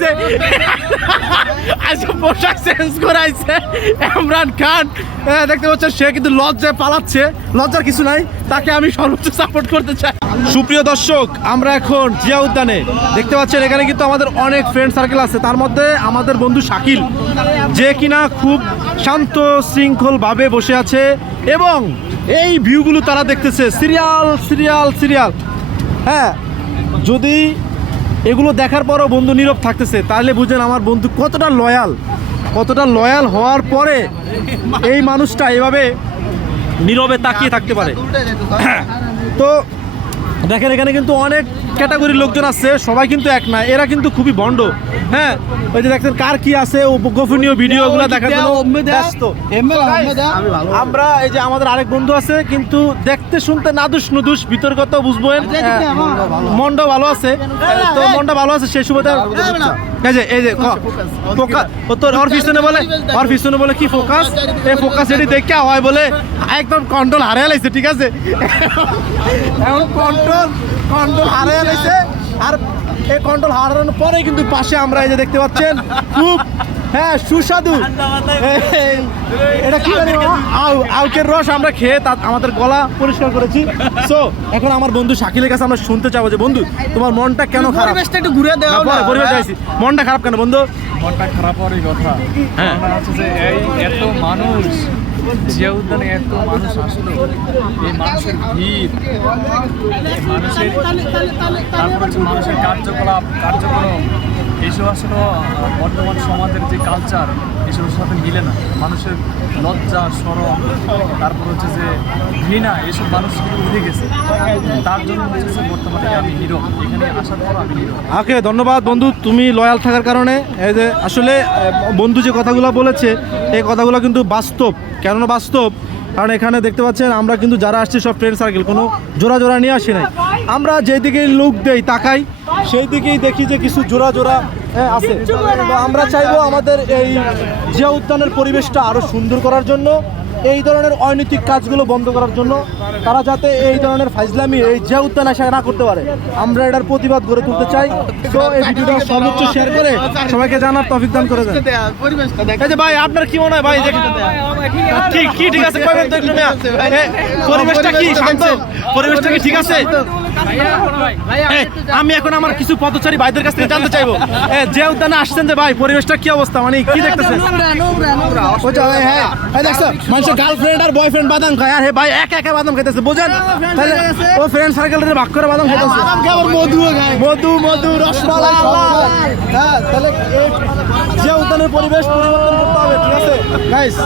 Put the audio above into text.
যে আজকে পোশাক চেঞ্জ করাইছে ইমরান খান। দেখতে পাচ্ছেন সে কিন্তু লজ্জায় পালাচ্ছে, লজ্জার কিছু নাই, তাকে আমি সর্বোচ্চ সাপোর্ট করতে চাই। সুপ্রিয় দর্শক, আমরা এখন জিয়া উদ্যানে দেখতে পাচ্ছেন এখানে কিন্তু আমাদের অনেক ফ্রেন্ড সার্কেল আছে, তার মধ্যে আমাদের বন্ধু শাকিল, যে কিনা খুব শান্ত শৃঙ্খলভাবে বসে আছে এবং এই ভিউগুলো তারা দেখতেছে সিরিয়াল সিরিয়াল সিরিয়াল। হ্যাঁ, যদি এগুলো দেখার পরও বন্ধু নীরব থাকতেছে তাহলে বুঝেন আমার বন্ধু কতটা লয়াল হওয়ার পরে এই মানুষটা এভাবে নীরবে তাকিয়ে থাকতে পারে। তো দেখেন এখানে কিন্তু অনেক ক্যাটাগরির লোকজন আছে, সবাই কিন্তু এক না, এরা কিন্তু খুবই ভণ্ড। হ্যাঁ, ওই যে দেখছেন কার কি আছে, ও গোপনীয় ভিডিওগুলো দেখার জন্য ব্যস্ত। আমরা এই যে আমাদের আরেক বন্ধু আছে কিন্তু দেখতে শুনতে নাদুস নুদুস, বিতর্কত বুঝবেন, মনটা ভালো আছে। তো মনটা ভালো আছে সেই সুবাদে এই যে ওর পিছনে বলে কি ফোকাস, এই ফোকাস এটি দেখে হয় বলে একদম কন্ট্রোল হারিয়ে লাইছে। ঠিক আছে, এখন কন্ট্রোল হারিয়ে লাইছে। আর এই কন্ট্রোল হারানোর পরে কিন্তু পাশে আমরা এই যে দেখতে পাচ্ছেন খুব সুস্বাদু এটা কি জানি আউকের রস আমরা খেয়ে আমাদের গলা পরিষ্কার করেছি। সো এখন আমার বন্ধু শাকিলের কাছে আমরা শুনতে চাবো যে বন্ধু তোমার মনটা কেন খারাপ, একটু ঘুরে দেওয়া। পরিবেশ যাইছি, মনটা খারাপ কেন বন্ধু? মনটা খারাপ হওয়ারই কথা। হ্যাঁ, এত মানুষ জিয়া উদ্যানে, এত মানুষ আসলো, এই মানুষের ভিড়, মানুষের কার্যক্রম এইসব আসলে বর্তমান সমাজের যে কালচার এসবের সাথে মিলে না। মানুষের লজ্জা, শরম, তারপর হচ্ছে যে ঘৃণা, এসব মানুষ কিন্তু উঠে গেছে। তার জন্য হচ্ছে বর্তমানে আমি নীরব, এখানে আসার পর আমি নীরব। ওকে, ধন্যবাদ বন্ধু, তুমি লয়াল থাকার কারণে। এই যে আসলে বন্ধু যে কথাগুলো বলেছে এই কথাগুলো কিন্তু বাস্তব। কেন বাস্তব? কারণ এখানে দেখতে পাচ্ছেন আমরা কিন্তু যারা আসছি সব ফ্রেন্ড সার্কেল, কোনো জোড়া নিয়ে আসি নাই। আমরা যেদিকেই লুক দেই তাকাই সেই দিকেই দেখি যে কিছু জোড়া আছে। তো আমরা চাইবো আমাদের এই জিয়া উদ্যানের পরিবেশটা আরও সুন্দর করার জন্য, এই ধরনের অনৈতিক কাজগুলো বন্ধ করার জন্য, তারা যাতে এই ধরনের ফাইজলামি এই জিয়া উদ্যান আশা না করতে পারে, আমরা এটার প্রতিবাদ গড়ে তুলতে চাই। তো এই ভিডিওটা সর্বোচ্চ শেয়ার করে সবাইকে জানার তৌফিক দান করে দেন। এই যে ভাই আপনার কি মনে হয় ভাই? ঠিক আছে, পরিবেশটা কি শান্ত, পরিবেশটা কি ঠিক আছে? আমি এখন আমার কিছু পথচারী ভাইদের কাছ থেকে জানতে চাইবো, যে উদ্যানে আসছেন যে ভাই পরিবেশটা কি অবস্থা, মানে কি দেখতেছেন? হ্যাঁ দেখছো মানুষের গার্লফ্রেন্ড আর বয়ফ্রেন্ড বাদাম খায়, আর ভাই একা বাদাম খাইতেছে, বুঝেন? তাহলে ও ফ্রেন্ড সার্কেলের ভাগ করে বাদাম খাইতেছে, মধু রসমালাই। হ্যাঁ, তাহলে যে উদ্যানের পরিবেশ পরিবর্তন করতে হবে। ঠিক আছে গাইস।